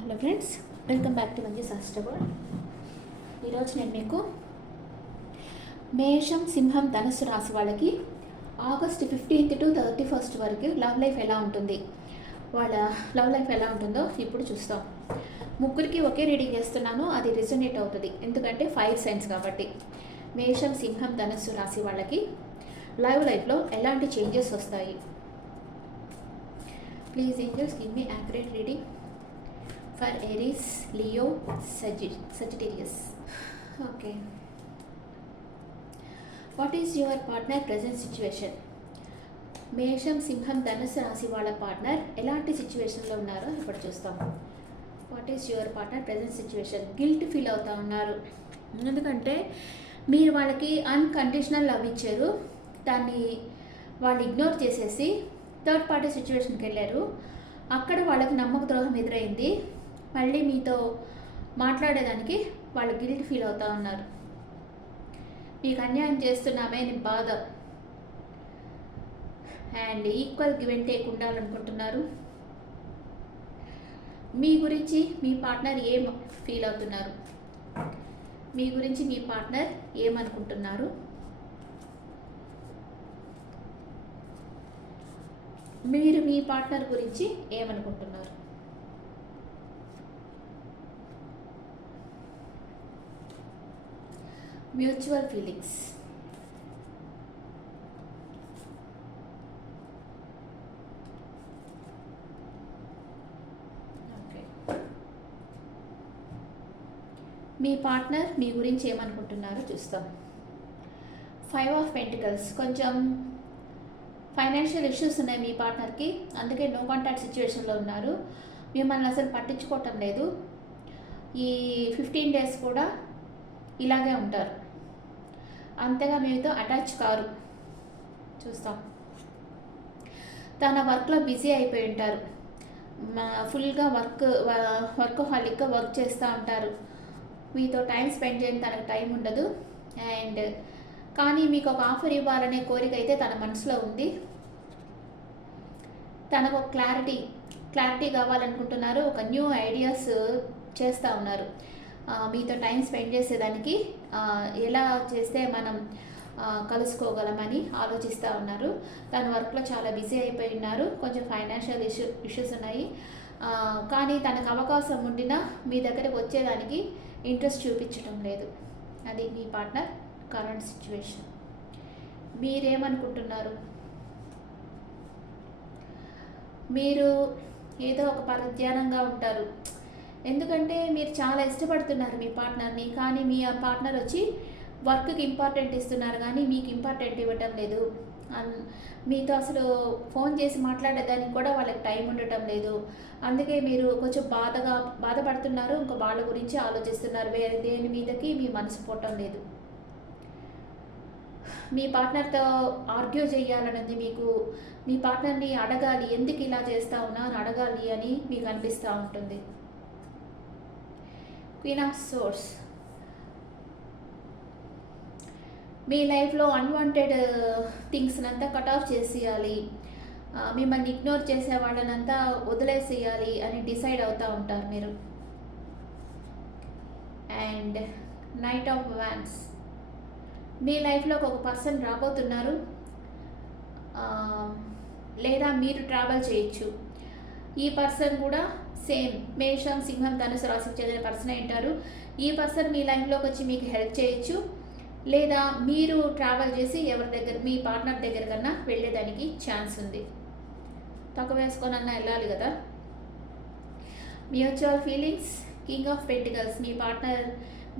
Hello friends, welcome back to Manju శాస్త్రబోర్డ్. ఈరోజు నేను మీకు మేషం, సింహం, ధనుస్సు రాశి వాళ్ళకి ఆగస్ట్ 15th to 31st వరకు లవ్ లైఫ్ ఎలా ఉంటుంది, వాళ్ళ లవ్ లైఫ్ ఎలా ఉంటుందో ఇప్పుడు చూస్తాం. ముగ్గురికి ఒకే రీడింగ్ చేస్తున్నాను, అది రిజొనేట్ అవుతుంది ఎందుకంటే ఫైర్ సైన్స్ కాబట్టి. మేషం, సింహం, ధనుస్సు రాశి వాళ్ళకి లవ్ లైఫ్లో ఎలాంటి చేంజెస్ వస్తాయి. Please angels give me accurate reading for Aries, Leo, Sagittarius. Okay. What is your partner present situation? మేషం, సింహం, ధనుస్సు రాశి వాళ్ళ పార్ట్నర్ ఎలాంటి సిచ్యువేషన్లో ఉన్నారో ఇప్పుడు చూస్తాం. What is your partner present situation? Guilt feel అవుతూ ఉన్నారు, ఎందుకంటే మీరు వాళ్ళకి అన్కండిషనల్ లవ్ ఇచ్చారు, దాన్ని వాళ్ళు ఇగ్నోర్ చేసేసి థర్డ్ పార్టీ సిచ్యువేషన్కి వెళ్ళారు. అక్కడ వాళ్ళకి నమ్మక ద్రోహం ఎదురైంది. మళ్ళీ మీతో మాట్లాడేదానికి వాళ్ళు గిల్ట్ ఫీల్ అవుతూ ఉన్నారు. మీకు అన్యాయం చేస్తున్నామే అని బాధ and equal give and take ఉండాలనుకుంటున్నారు. మీ గురించి మీ పార్ట్నర్ ఏం ఫీల్ అవుతున్నారు, మీ గురించి మీ పార్ట్నర్ ఏమనుకుంటున్నారు, మీరు మీ పార్ట్నర్ గురించి ఏమనుకుంటున్నారు. Mutual feelings. మీ పార్ట్నర్ మీ గురించి ఏమనుకుంటున్నారో చూస్తాం. 5 of Pentacles. కొంచెం ఫైనాన్షియల్ ఇష్యూస్ ఉన్నాయి మీ పార్ట్నర్కి, అందుకే నో కాంటాక్ట్ సిచ్యువేషన్లో ఉన్నారు. మిమ్మల్ని అసలు పట్టించుకోవటం లేదు. ఈ 15 days కూడా ఇలాగే ఉంటారు, అంతగా మీతో అటాచ్ కారు. చూస్తాం. తన వర్క్లో బిజీ అయిపోయి ఉంటారు, ఫుల్గా వర్కహాలిక్గా వర్క్ చేస్తూ ఉంటారు. మీతో టైం స్పెండ్ చేయడం తనకు టైం ఉండదు. అండ్ కానీ మీకు ఒక ఆఫర్ ఇవ్వాలనే కోరిక అయితే తన మనసులో ఉంది. తనకు ఒక క్లారిటీ కావాలనుకుంటున్నారు. ఒక న్యూ ఐడియాస్ చేస్తూ ఉన్నారు. మీతో టైం స్పెండ్ చేసేదానికి ఎలా చేస్తే మనం కలుసుకోగలమని ఆలోచిస్తూ ఉన్నారు. తన వర్క్లో చాలా బిజీ అయిపోయి ఉన్నారు. కొంచెం ఫైనాన్షియల్ ఇష్యూస్ ఉన్నాయి, కానీ తనకు అవకాశం ఉండినా మీ దగ్గరకు వచ్చేదానికి ఇంట్రెస్ట్ చూపించడం లేదు. అది మీ పార్ట్నర్ కరెంట్ సిచ్యువేషన్. మీరేమనుకుంటున్నారు? మీరు ఏదో ఒక పరధ్యానంగా ఉంటారు, ఎందుకంటే మీరు చాలా ఇష్టపడుతున్నారు మీ పార్ట్నర్ని, కానీ మీ పార్ట్నర్ వచ్చి వర్క్కి ఇంపార్టెంట్ ఇస్తున్నారు కానీ మీకు ఇంపార్టెంట్ ఇవ్వటం లేదు. మీతో అసలు ఫోన్ చేసి మాట్లాడేదానికి కూడా వాళ్ళకి టైం ఉండటం లేదు. అందుకే మీరు కొంచెం బాధపడుతున్నారు, ఇంకా వాళ్ళ గురించి ఆలోచిస్తున్నారు. వేరే దేని మీదకి మీ మనసు పోవటం లేదు. మీ పార్ట్నర్తో ఆర్గ్యూ చేయాలన్నది మీకు. మీ పార్ట్నర్ని అడగాలి, ఎందుకు ఇలా చేస్తా ఉన్నా అని అడగాలి అని మీకు అనిపిస్తూ ఉంటుంది. Queen of swords. మీ లైఫ్లో అన్వాంటెడ్ థింగ్స్నంతా కట్ ఆఫ్ చేసేయాలి, మిమ్మల్ని ఇగ్నోర్ చేసే వాళ్ళనంతా వదిలేసేయాలి అని డిసైడ్ అవుతూ ఉంటారు మీరు. And knight of wands. మీ లైఫ్లోకి ఒక పర్సన్ రాబోతున్నారు, లేదా మీరు ట్రావెల్ చేయొచ్చు. ఈ పర్సన్ కూడా సేమ్ మేషం, సింహం, ధనుసు రాశికి చెందిన పర్సన్ ఉంటారు. ఈ పర్సన్ మీ లైఫ్లోకి వచ్చి మీకు హెల్ప్ చేయొచ్చు, లేదా మీరు ట్రావెల్ చేసి మీ పార్ట్నర్ దగ్గర కన్నా వెళ్ళేదానికి ఛాన్స్ ఉంది. తక్కువ వేసుకొనన్నా వెళ్ళాలి కదా. Mutual feelings. King of pentacles. Me partner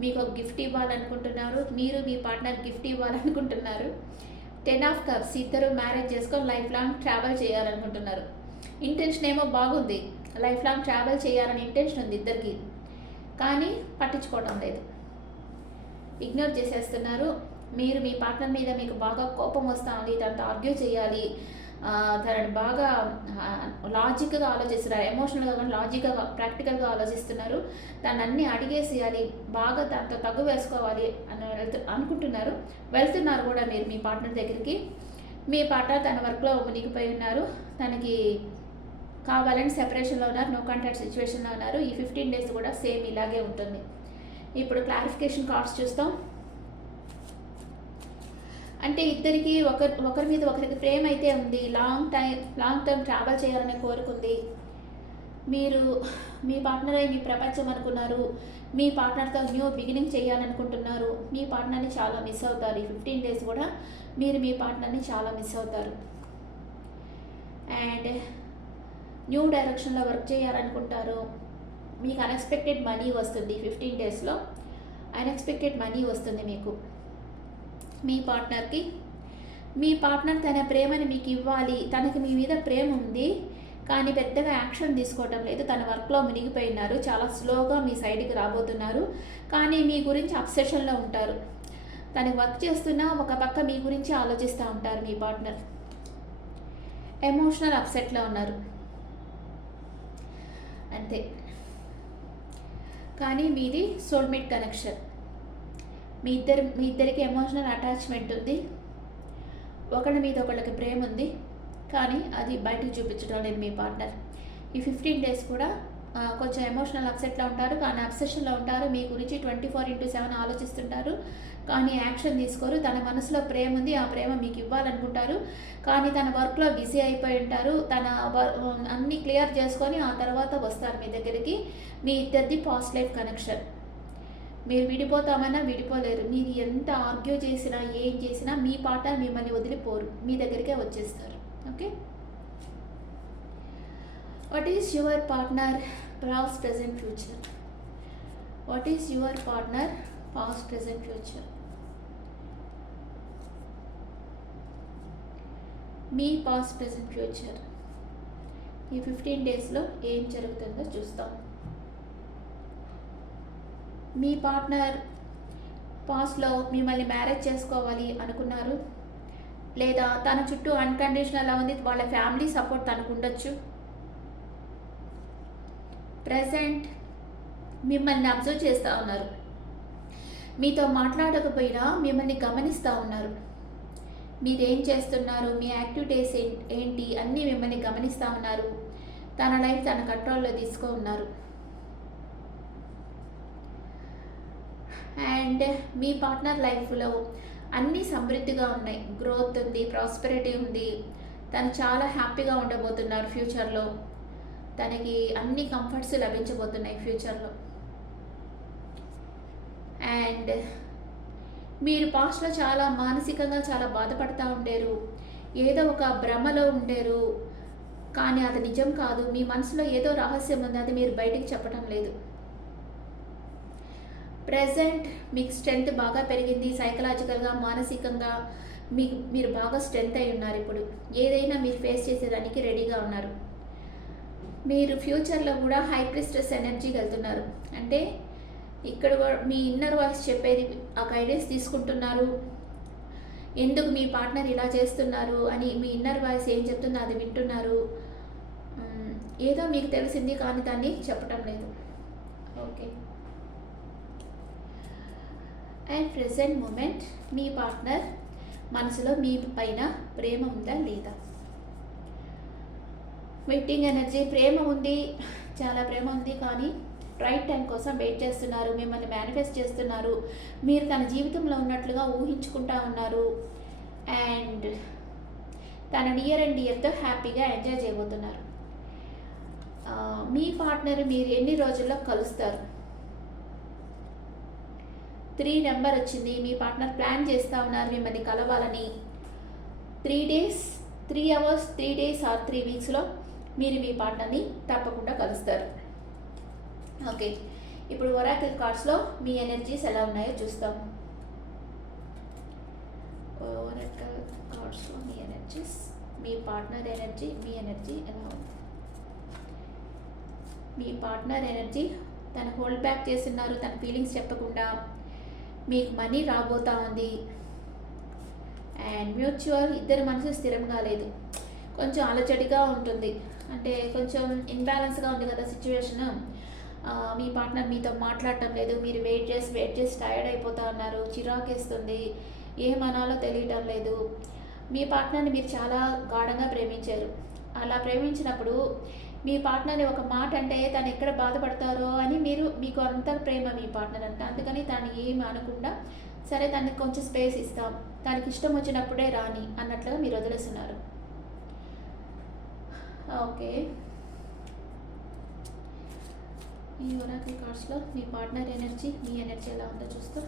మీకు ఒక గిఫ్ట్ ఇవ్వాలనుకుంటున్నారు, మీరు మీ పార్ట్నర్ గిఫ్ట్ ఇవ్వాలనుకుంటున్నారు. 10 of Cups. ఇద్దరు మ్యారేజ్ చేసుకొని లైఫ్ లాంగ్ ట్రావెల్ చేయాలనుకుంటున్నారు. ఇంటెన్షన్ ఏమో బాగుంది, లైఫ్ లాంగ్ ట్రావెల్ చేయాలని ఇంటెన్షన్ ఉంది ఇద్దరికి, కానీ పట్టించుకోవడం లేదు, ఇగ్నోర్ చేసేస్తున్నారు. మీరు మీ పార్ట్నర్ మీద మీకు బాగా కోపం వస్తుంది, తనతో ఆర్గ్యూ చేయాలి, తనని బాగా లాజిక్గా ఆలోచిస్తున్నారు. ఎమోషనల్గా కానీ లాజిక్గా ప్రాక్టికల్గా ఆలోచిస్తున్నారు. దాన్ని అన్నీ అడిగేసేయాలి, బాగా దాంతో తగ్గు వేసుకోవాలి అని అనుకుంటున్నారు. వెళ్తున్నారు కూడా మీరు మీ పార్ట్నర్ దగ్గరికి. మీ పార్ట్నర్ తన వర్క్లో మునిగిపోయి ఉన్నారు, తనకి కావాలని సెపరేషన్లో ఉన్నారు, నో కాంటాక్ట్ సిచ్యువేషన్లో ఉన్నారు. ఈ 15 డేస్ కూడా సేమ్ ఇలాగే ఉంటుంది. ఇప్పుడు క్లారిఫికేషన్ కార్డ్స్ చూస్తాం. అంటే ఇద్దరికి ఒకరి మీద ఒకరికి ప్రేమ అయితే ఉంది, లాంగ్ టర్మ్ ట్రావెల్ చేయాలనే కోరుకుంది. మీరు మీ పార్ట్నర్ అయి మీ ప్రపంచం అనుకున్నారు, మీ పార్ట్నర్తో న్యూ బిగినింగ్ చేయాలనుకుంటున్నారు. మీ పార్ట్నర్ని చాలా మిస్ అవుతారు. ఈ 15 డేస్ కూడా మీరు మీ పార్ట్నర్ని చాలా మిస్ అవుతారు. అండ్ న్యూ డైరెక్షన్లో వర్క్ చేయాలనుకుంటారు. మీకు అన్ఎక్స్పెక్టెడ్ మనీ వస్తుంది. 15 డేస్లో అన్ఎక్స్పెక్టెడ్ మనీ వస్తుంది మీకు. మీ పార్ట్నర్కి, మీ పార్ట్నర్ తన ప్రేమని మీకు ఇవ్వాలి. తనకి మీ మీద ప్రేమ ఉంది, కానీ పెద్దగా యాక్షన్ తీసుకోవటం లేదు. తన వర్క్లో మునిగిపోయినారు. చాలా స్లోగా మీ సైడ్కి రాబోతున్నారు, కానీ మీ గురించి అబ్సెషన్లో ఉంటారు. తనకి వర్క్ చేస్తున్నా ఒక పక్క మీ గురించి ఆలోచిస్తూ ఉంటారు. మీ పార్ట్నర్ ఎమోషనల్ అప్సెట్లో ఉన్నారు అంతే. కానీ మీది సోల్మేట్ కనెక్షన్. మీ ఇద్దరికి ఎమోషనల్ అటాచ్మెంట్ ఉంది. ఒకరి మీద ఒకళ్ళకి ప్రేమ ఉంది, కానీ అది బయటకు చూపించడం లేదు మీ పార్ట్నర్. ఈ 15 డేస్ కూడా కొంచెం ఎమోషనల్ అప్సెట్లో ఉంటారు, కానీ అబ్సెషన్లో ఉంటారు. మీ గురించి 24/7 ఆలోచిస్తుంటారు, కానీ యాక్షన్ తీసుకోరు. తన మనసులో ప్రేమ ఉంది, ఆ ప్రేమ మీకు ఇవ్వాలనుకుంటారు, కానీ తన వర్క్లో బిజీ అయిపోయి ఉంటారు. తన అన్నీ క్లియర్ చేసుకొని ఆ తర్వాత వస్తారు మీ దగ్గరికి. మీ ఇద్దరిది పాస్ట్ లైఫ్ కనెక్షన్. మీరు విడిపోతామన్నా విడిపోలేరు. మీరు ఎంత ఆర్గ్యూ చేసినా ఏం చేసినా మీ పార్ట్నర్ మిమ్మల్ని వదిలిపోరు, మీ దగ్గరికే వచ్చేస్తారు. Okay, what is your partner past present future? What is your partner past present future? Me past present future ఈ 15 డేస్లో ఏం జరుగుతుందో చూస్తాం. మీ పార్ట్నర్ పాస్ట్లో మిమ్మల్ని మ్యారేజ్ చేసుకోవాలి అనుకున్నారు, లేదా తన చుట్టూ అన్కండిషనల్గా ఉంది. వాళ్ళ ఫ్యామిలీ సపోర్ట్ తనకు ఉండొచ్చు. ప్రజెంట్ మిమ్మల్ని అబ్జర్వ్ చేస్తూ ఉన్నారు. మీతో మాట్లాడకపోయినా మిమ్మల్ని గమనిస్తూ ఉన్నారు. మీరేం చేస్తున్నారు, మీ యాక్టివిటీస్ ఏంటి అన్నీ మిమ్మల్ని గమనిస్తూ ఉన్నారు. తన లైఫ్ తన కంట్రోల్లో తీసుకో ఉన్నారు. అండ్ మీ పార్ట్నర్ లైఫ్లో అన్నీ సమృద్ధిగా ఉన్నాయి. గ్రోత్ ఉంది, ప్రాస్పెరిటీ ఉంది. తను చాలా హ్యాపీగా ఉండబోతున్నారు ఫ్యూచర్లో. తనకి అన్ని కంఫర్ట్స్ లభించబోతున్నాయి ఫ్యూచర్లో. అండ్ మీరు పాస్ట్లో చాలా మానసికంగా చాలా బాధపడుతూ ఉండేరు, ఏదో ఒక భ్రమలో ఉండేరు, కానీ అది నిజం కాదు. మీ మనసులో ఏదో రహస్యం ఉంది, అది మీరు బయటికి చెప్పడం లేదు. ప్రజెంట్ మీకు స్ట్రెంగ్త్ బాగా పెరిగింది. సైకలాజికల్గా, మానసికంగా మీరు బాగా స్ట్రెంగ్త్ అయి ఉన్నారు. ఇప్పుడు ఏదైనా మీరు ఫేస్ చేసేదానికి రెడీగా ఉన్నారు. మీరు ఫ్యూచర్లో కూడా హై ప్రిస్టెస్ ఎనర్జీకి వెళ్తున్నారు. అంటే ఇక్కడ మీ ఇన్నర్ వాయిస్ చెప్పేది ఆ గైడెన్స్ తీసుకుంటున్నారు. ఎందుకు మీ పార్ట్నర్ ఇలా చేస్తున్నారు అని మీ ఇన్నర్ వాయిస్ ఏం చెప్తుందో అది వింటున్నారు. ఏదో మీకు తెలిసింది, కానీ దాన్ని చెప్పటం లేదు. ఓకే, అండ్ ప్రెజెంట్ మూమెంట్ మీ పార్ట్నర్ మనసులో మీ పైన ప్రేమ ఉందా లేదా? Waiting energy. ప్రేమ ఉంది, చాలా ప్రేమ ఉంది, కానీ రైట్ టైం కోసం వెయిట్ చేస్తున్నారు. మిమ్మల్ని మేనిఫెస్ట్ చేస్తున్నారు. మీరు తన జీవితంలో ఉన్నట్లుగా ఊహించుకుంటా ఉన్నారు. అండ్ తన నియర్ అండ్ డియర్తో హ్యాపీగా ఎంజాయ్ చేయబోతున్నారు. మీ పార్ట్నర్ మీరు ఎన్ని రోజుల్లో కలుస్తారు? 3 నెంబర్ వచ్చింది. మీ పార్ట్నర్ ప్లాన్ చేస్తూ ఉన్నారు మిమ్మల్ని కలవాలని. 3 డేస్, 3 అవర్స్, 3 డేస్ ఆర్ 3 వీక్స్లో మీరు మీ పార్ట్నర్ని తప్పకుండా కలుస్తారు. ఓకే, ఇప్పుడు ఒరాకిల్ కార్డ్స్లో మీ ఎనర్జీస్ ఎలా ఉన్నాయో చూస్తాం. ఒరాకిల్ కార్డ్స్లో మీ ఎనర్జీస్, మీ పార్ట్నర్ ఎనర్జీ, మీ ఎనర్జీ ఎలా ఉంది? మీ పార్ట్నర్ ఎనర్జీ తను హోల్డ్ బ్యాక్ చేస్తున్నారు, తన ఫీలింగ్స్ చెప్పకుండా. మీకు మనీ రాబోతా ఉంది. అండ్ మ్యూచువల్, ఇద్దరి మనసు స్థిరంగా లేదు, కొంచెం అలజడిగా ఉంటుంది. అంటే కొంచెం ఇన్బ్యాలెన్స్గా ఉంది కదా సిచ్యువేషన్. మీ పార్ట్నర్ మీతో మాట్లాడటం లేదు. మీరు వెయిట్ చేసి టైర్డ్ అయిపోతా ఉన్నారు. చిరాకేస్తుంది, ఏమనాలో తెలియటం లేదు. మీ పార్ట్నర్ని మీరు చాలా గాఢంగా ప్రేమించారు. అలా ప్రేమించినప్పుడు మీ పార్ట్నర్ని ఒక మాట అంటే తను ఎక్కడ బాధపడతారో అని మీకు అంత ప్రేమ మీ పార్ట్నర్ అంటే, అందుకని తను ఏమి అనకుండా సరే తనకి కొంచెం స్పేస్ ఇస్తాం, తనకి ఇష్టం వచ్చినప్పుడే రాని అన్నట్లుగా మీరు వదిలేస్తున్నారు. ఓకే, ఈ ఒరాకిల్ కార్డ్స్లో మీ పార్ట్నర్ ఎనర్జీ, మీ ఎనర్జీ ఎలా ఉందో చూస్తాం.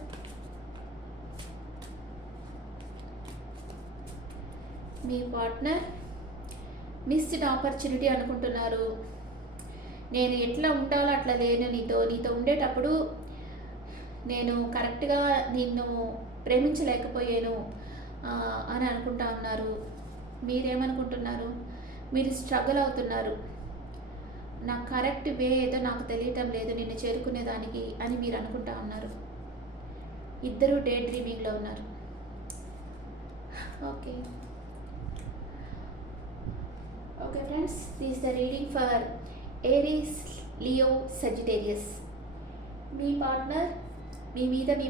మీ పార్ట్నర్ మిస్డ్ ఆపర్చునిటీ అనుకుంటున్నారు. నేను ఎట్లా ఉంటాలో అట్లా లేను, నీతో ఉండేటప్పుడు నేను కరెక్ట్గా నిన్ను ప్రేమించలేకపోయాను అని అనుకుంటా ఉన్నారు. మీరేమనుకుంటున్నారు? మీరు స్ట్రగుల్ అవుతున్నారు. నా కరెక్ట్ వే ఏదో నాకు తెలియటం లేదు నిన్ను చేరుకునేదానికి అని మీరు అనుకుంటా ఉన్నారు. ఇద్దరు డే డ్రీమింగ్లో ఉన్నారు. Okay okay friends, this the reading for Aries, Leo, Sagittarius. మీ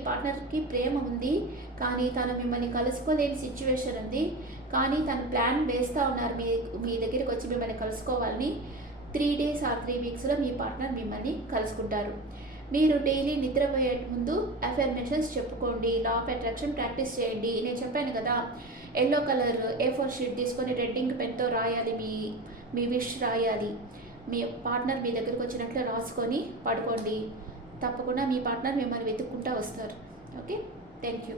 పార్ట్నర్కి ప్రేమ ఉంది, కానీ తను మిమ్మల్ని కలుసుకోలేని సిచ్యువేషన్ ఉంది. కానీ తను ప్లాన్ వేస్తూ ఉన్నారు మీ దగ్గరికి వచ్చి మిమ్మల్ని కలుసుకోవాలని. 3 days or 3 weeksలో మీ పార్ట్నర్ మిమ్మల్ని కలుసుకుంటారు. మీరు డైలీ నిద్రపోయే ముందు అఫర్మేషన్స్ చెప్పుకోండి, లా ఆఫ్ అట్రాక్షన్ ప్రాక్టీస్ చేయండి. నేను చెప్పాను కదా, ఎల్లో కలర్ A4 షీట్ తీసుకొని రెడ్ ఇంక్ పెన్తో రాయాలి, మీ విష్ రాయాలి. మీ పార్ట్నర్ మీ దగ్గరకు వచ్చినట్లు రాసుకొని పడుకోండి. తప్పకుండా మీ పార్ట్నర్ మిమ్మల్ని వెతుక్కుంటూ వస్తారు. Okay, thank you.